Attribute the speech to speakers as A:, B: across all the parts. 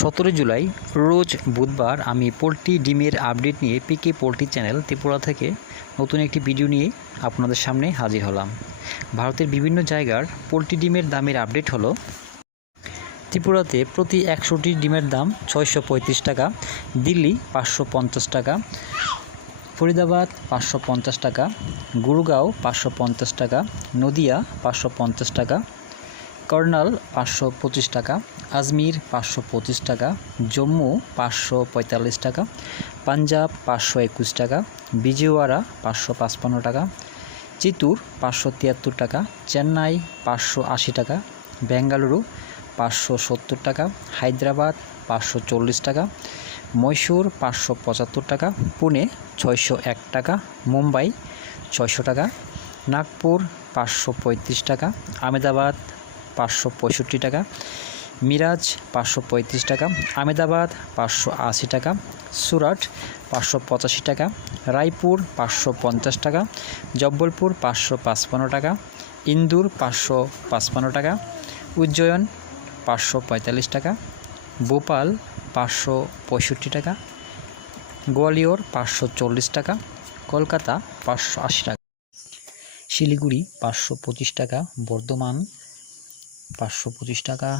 A: সতেরো জুলাই, রোজ বুধবার আমি পোলট্রি ডিমের আপডেট নিয়ে পিকে পোলট্রি চ্যানেল ত্রিপুরা থেকে নতুন একটি ভিডিও নিয়ে আপনাদের সামনে হাজির হলাম। ভারতের বিভিন্ন জায়গার পোলট্রি ডিমের দামের আপডেট হলো, ত্রিপুরাতে প্রতি একশোটি ডিমের দাম ছয়শো পঁয়ত্রিশ টাকা, দিল্লি পাঁচশো পঞ্চাশ টাকা, ফরিদাবাদ পাঁচশো পঞ্চাশ টাকা, গুরগাঁও পাঁচশো টাকা, নদিয়া পাঁচশো পঞ্চাশ টাকা কর্নাল পাঁচশো পঁচিশ টাকা, আজমির পাঁচশো পঁচিশ টাকা, জম্মু পাঁচশো পঁয়তাল্লিশ টাকা, পাঞ্জাব পাঁচশো একুশ টাকা, বিজয়ওয়াড়া পাঁচশো পাঁচপান্ন টাকা, চিতুর পাঁচশো তিয়াত্তর টাকা, চেন্নাই পাঁচশো আশি টাকা, বেঙ্গালুরু পাঁচশো সত্তর টাকা, হায়দ্রাবাদ পাঁচশো চল্লিশ টাকা, মহীশূর পাঁচশো পঁচাত্তর টাকা, পুনে ছয়শো এক টাকা, মুম্বাই ছয়শো টাকা, নাগপুর পাঁচশো পঁয়ত্রিশ টাকা আমেদাবাদ পাঁচশো পঁয়ষট্টি টাকা, মিরাজ পাঁচশো পঁয়ত্রিশ টাকা আমেদাবাদ পাঁচশো আশি টাকা, সুরাট পাঁচশো পঁচাশি টাকা, রায়পুর পাঁচশো পঞ্চাশ টাকা, জব্বলপুর পাঁচশো পাঁচপান্ন টাকা, ইন্দুর পাঁচশো পাঁচপান্ন টাকা, উজ্জয়ন পাঁচশো পঁয়তাল্লিশ টাকা, ভোপাল পাঁচশো পঁয়ষট্টি টাকা, গোয়ালিয়র পাঁচশো চল্লিশ টাকা, কলকাতা পাঁচশো আশি টাকা, শিলিগুড়ি পাঁচশো পঁচিশ টাকা, বর্ধমান পাঁচশো পঁচিশ টাকা,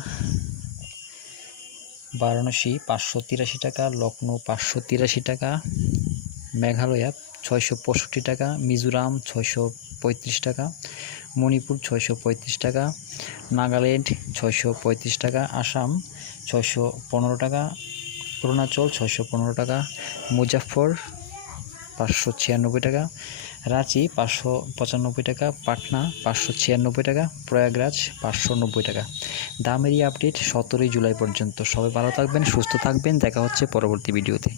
A: বারাণসী পাঁচশো তিরাশি টাকা লখনৌ পাঁচশো তিরাশি টাকা, মেঘালয়া ছয়শো পঁয়ষট্টি টাকা, মিজোরাম ছয়শো পঁয়ত্রিশ টাকা, মণিপুর ছয়শো পঁয়ত্রিশ টাকা, নাগাল্যান্ড ছয়শো পঁয়ত্রিশ টাকা, আসাম ছয়শো পনেরো টাকা, অরুণাচল ছয়শো পনেরো টাকা মুজাফর পাঁচশো ছিয়ানব্বই টাকা, রাঁচি পাঁচশো পঁচানব্বই টাকা, পাটনা পাঁচশো ছিয়ানব্বই টাকা, প্রয়াগরাজ পাঁচশো নব্বই টাকা। দামেরই আপডেট সতেরোই জুলাই পর্যন্ত। সবাই ভালো থাকবেন, সুস্থ থাকবেন। দেখা হচ্ছে পরবর্তী ভিডিওতে।